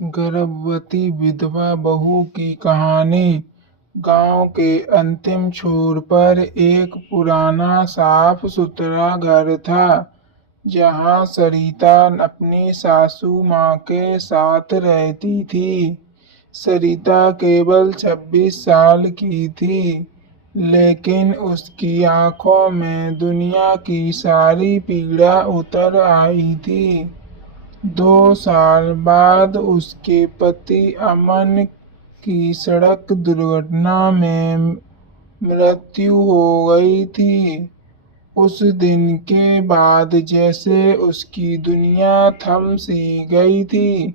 गर्भवती विधवा बहू की कहानी। गांव के अंतिम छोर पर एक पुराना साफ सुथरा घर था, जहां सरिता अपनी सासू माँ के साथ रहती थी। सरिता केवल 26 साल की थी, लेकिन उसकी आंखों में दुनिया की सारी पीड़ा उतर आई थी। 2 साल बाद उसके पति अमन की सड़क दुर्घटना में मृत्यु हो गई थी। उस दिन के बाद जैसे उसकी दुनिया थम सी गई थी।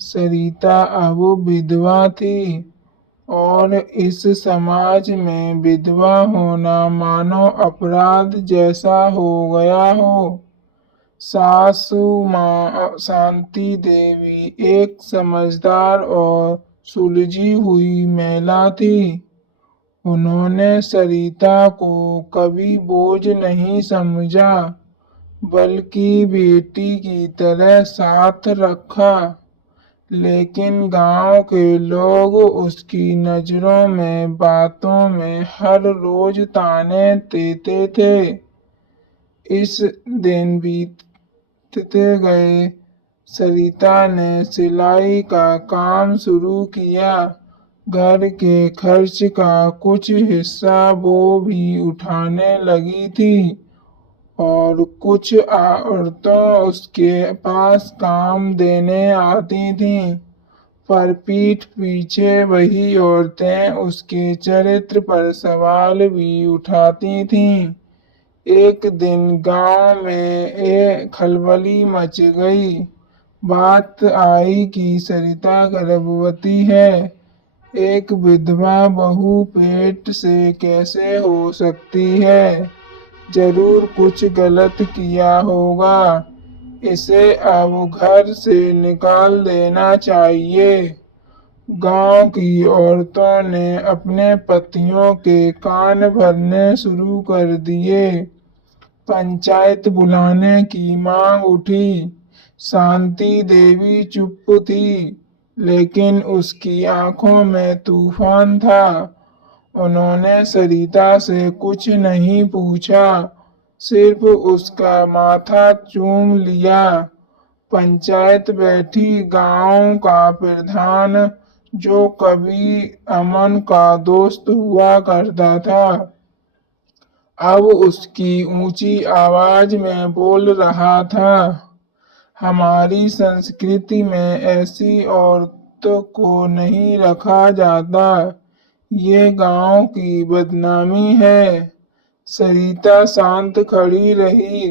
सरिता अब विधवा थी और इस समाज में विधवा होना मानो अपराध जैसा हो गया हो। सासू माँ शांति देवी एक समझदार और सुलझी हुई महिला थी। उन्होंने सरिता को कभी बोझ नहीं समझा, बल्कि बेटी की तरह साथ रखा। लेकिन गांव के लोग उसकी नजरों में, बातों में हर रोज ताने देते थे। इस दिन बीतते गए। सरिता ने सिलाई का काम शुरू किया। घर के खर्च का कुछ हिस्सा वो भी उठाने लगी थी और कुछ औरतें उसके पास काम देने आती थीं। पर पीठ पीछे वही औरतें उसके चरित्र पर सवाल भी उठाती थीं। एक दिन गांव में एक खलबली मच गई। बात आई कि सरिता गर्भवती है। एक विधवा बहू पेट से कैसे हो सकती है? जरूर कुछ गलत किया होगा। इसे अब घर से निकाल देना चाहिए। गांव की औरतों ने अपने पतियों के कान भरने शुरू कर दिए। पंचायत बुलाने की मांग उठी। शांति देवी चुप थी, लेकिन उसकी आंखों में तूफान था। उन्होंने सरिता से कुछ नहीं पूछा, सिर्फ उसका माथा चूम लिया। पंचायत बैठी। गांव का प्रधान, जो कभी अमन का दोस्त हुआ करता था, अब उसकी ऊंची आवाज में बोल रहा था। हमारी संस्कृति में ऐसी औरत को नहीं रखा जाता। ये गांव की बदनामी है। सरिता शांत खड़ी रही।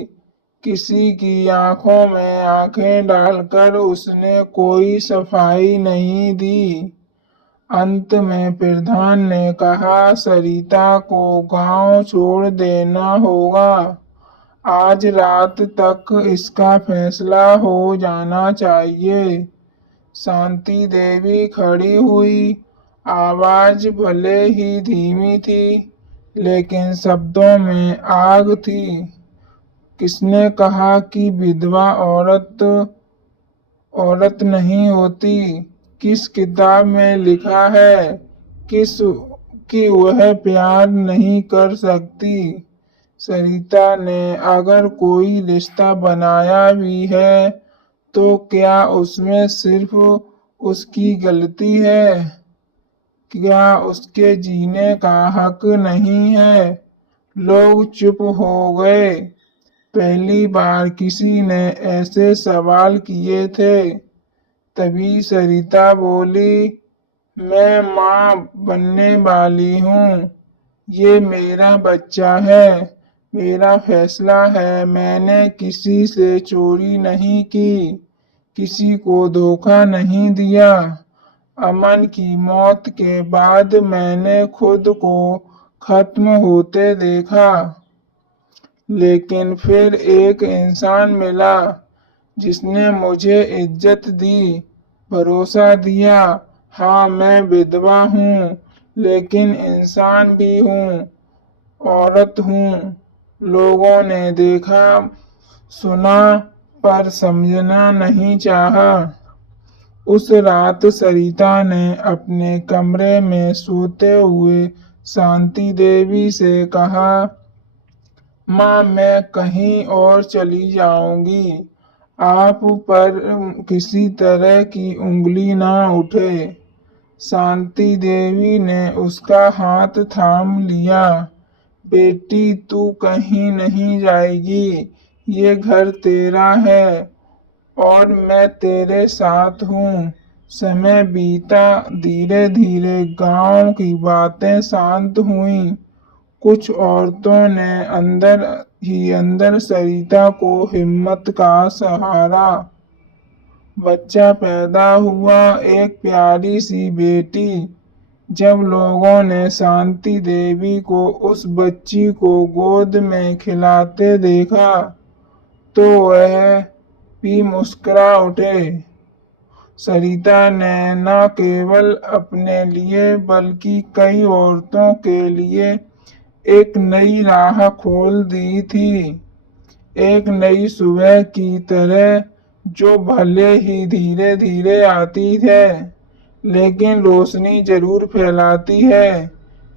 किसी की आंखों में आंखें डालकर उसने कोई सफाई नहीं दी। अंत में प्रधान ने कहा, सरिता को गांव छोड़ देना होगा। आज रात तक इसका फैसला हो जाना चाहिए। शांति देवी खड़ी हुई। आवाज भले ही धीमी थी, लेकिन शब्दों में आग थी। किसने कहा कि विधवा औरत औरत नहीं होती? किस किताब में लिखा है किस कि वह प्यार नहीं कर सकती? सरिता ने अगर कोई रिश्ता बनाया भी है, तो क्या उसमें सिर्फ उसकी गलती है? क्या उसके जीने का हक नहीं है? लोग चुप हो गए। पहली बार किसी ने ऐसे सवाल किए थे। तभी सरिता बोली, मैं माँ बनने वाली हूँ। ये मेरा बच्चा है, मेरा फैसला है। मैंने किसी से चोरी नहीं की, किसी को धोखा नहीं दिया। अमन की मौत के बाद मैंने खुद को खत्म होते देखा, लेकिन फिर एक इंसान मिला जिसने मुझे इज्जत दी, भरोसा दिया। हाँ, मैं विधवा हूँ, लेकिन इंसान भी हूँ, औरत हूँ। लोगों ने देखा, सुना, पर समझना नहीं चाहा। उस रात सरिता ने अपने कमरे में सोते हुए शांति देवी से कहा, माँ मैं कहीं और चली जाऊंगी, आप पर किसी तरह की उंगली ना उठे। शांति देवी ने उसका हाथ थाम लिया। बेटी तू कहीं नहीं जाएगी, ये घर तेरा है और मैं तेरे साथ हूँ। समय बीता, धीरे धीरे गांव की बातें शांत हुई। कुछ औरतों ने अंदर ही अंदर सरिता को हिम्मत का सहारा। बच्चा पैदा हुआ, एक प्यारी सी बेटी। जब लोगों ने शांति देवी को उस बच्ची को गोद में खिलाते देखा तो वह भी मुस्कुरा उठे। सरिता ने न केवल अपने लिए बल्कि कई औरतों के लिए एक नई राह खोल दी थी। एक नई सुबह की तरह जो भले ही धीरे धीरे आती है लेकिन रोशनी जरूर फैलाती है।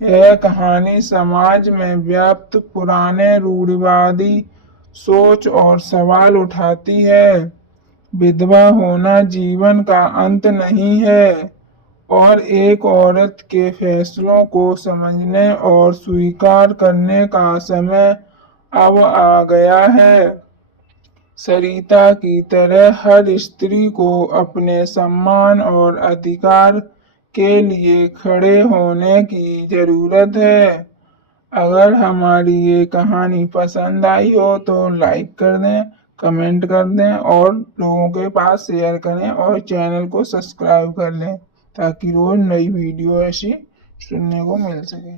यह कहानी समाज में व्याप्त पुराने रूढ़िवादी सोच और सवाल उठाती है। विधवा होना जीवन का अंत नहीं है और एक औरत के फैसलों को समझने और स्वीकार करने का समय अब आ गया है। सरिता की तरह हर स्त्री को अपने सम्मान और अधिकार के लिए खड़े होने की जरूरत है। अगर हमारी ये कहानी पसंद आई हो तो लाइक कर दें, कमेंट कर दें और लोगों के पास शेयर करें और चैनल को सब्सक्राइब कर लें ताकि रोज नई वीडियो ऐसी सुनने को मिल सके।